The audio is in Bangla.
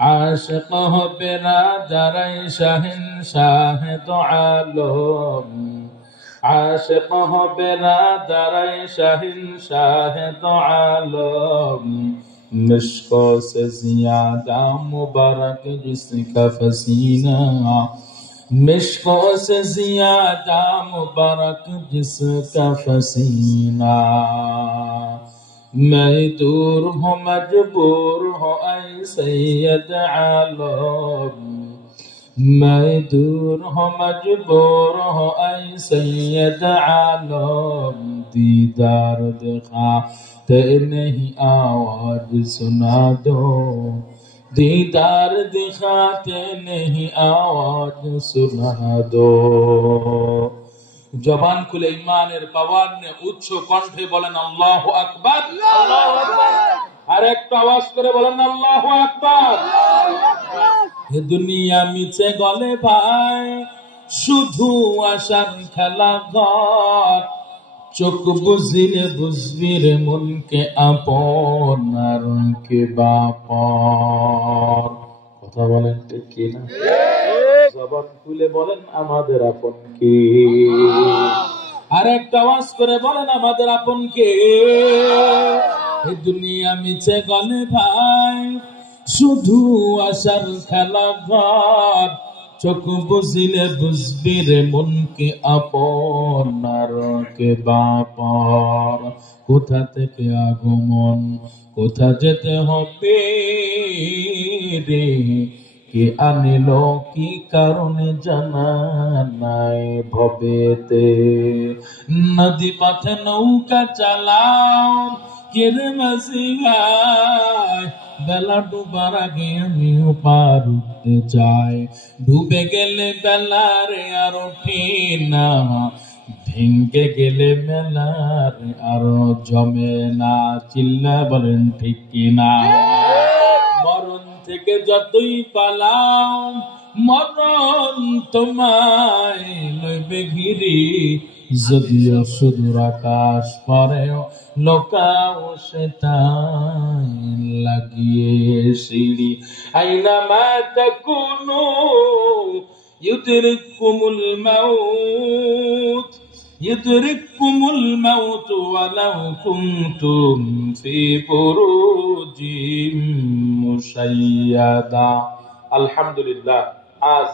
आशिक हो बिरादर शहंशाह दो आलम, आशिक हो बिरादर शहंशाह दो आलम, मिश्को से ज़्यादा मुबारक जिसका पसीना, मिश्को से ज़्यादा मुबारक जिसका पसीना। मैं दूर हूँ मजबूर हूँ ऐ सैयद आलम, मैं दूर हूँ मजबूर हूँ ऐ सैयद आलम, दीदार दिखाते नहीं आवाज सुना दो, दीदार दिखाते नहीं आवाज सुना दो। জবান খুলে ইমানের পাওয়ার নিয়ে উচ্চ কণ্ঠে বলেন আল্লাহু আকবার, আল্লাহু আকবার। আর একটা আওয়াজ করে বলেন আল্লাহু আকবার। এ দুনিয়া মিছে গলে ভাই, শুধু আশার খেলা ঘর, চোখ বুঝিলে বুঝবি রে মনকে আপন আর কে বাপর। কথা বলেন ঠিক কিনা? জবান খুলে বলেন আমাদের আপন কে? আর একটা আওয়াজ করে বলেন আমাদের আপন কে? এই দুনিয়া মিছে গলে ভাই, শুধু আশার খেলা ঘর, চোখ বুঝিলে বুঝবি রে মনকে আপন আর কে বাপর। কোথা থেকে আগমন, কোথা যেতে হবে রে, কে আনিলো কি কারণে জানা নাই ভবেতে। নদী পথে নৌকা চালাও কেরে মাঝি ভাই, বেলা ডুবার আগে আমিও পার উঠতে চাই, ডুবে গেলে বেলারে আর ওঠে না, ভেঙ্গে গেলে মেলার আর জমে না। চিল্লা বলেন ঠিক কিনা? মরণ থেকে যতই পালাও, মরণ তোমায় লইবে ঘিরি, যদিও সুদূর আকাশ পরেও লোকাও সেটাই লাগিয়ে সিঁড়ি। আইনা মা তাকুনু ইউদরিকুমুল মাউত, ইউদরিকুমুল মাউত ওয়ালাউ কুনতুম ফি বুরুজিম মুশাইয়াদা। আলহামদুলিল্লাহ, আজ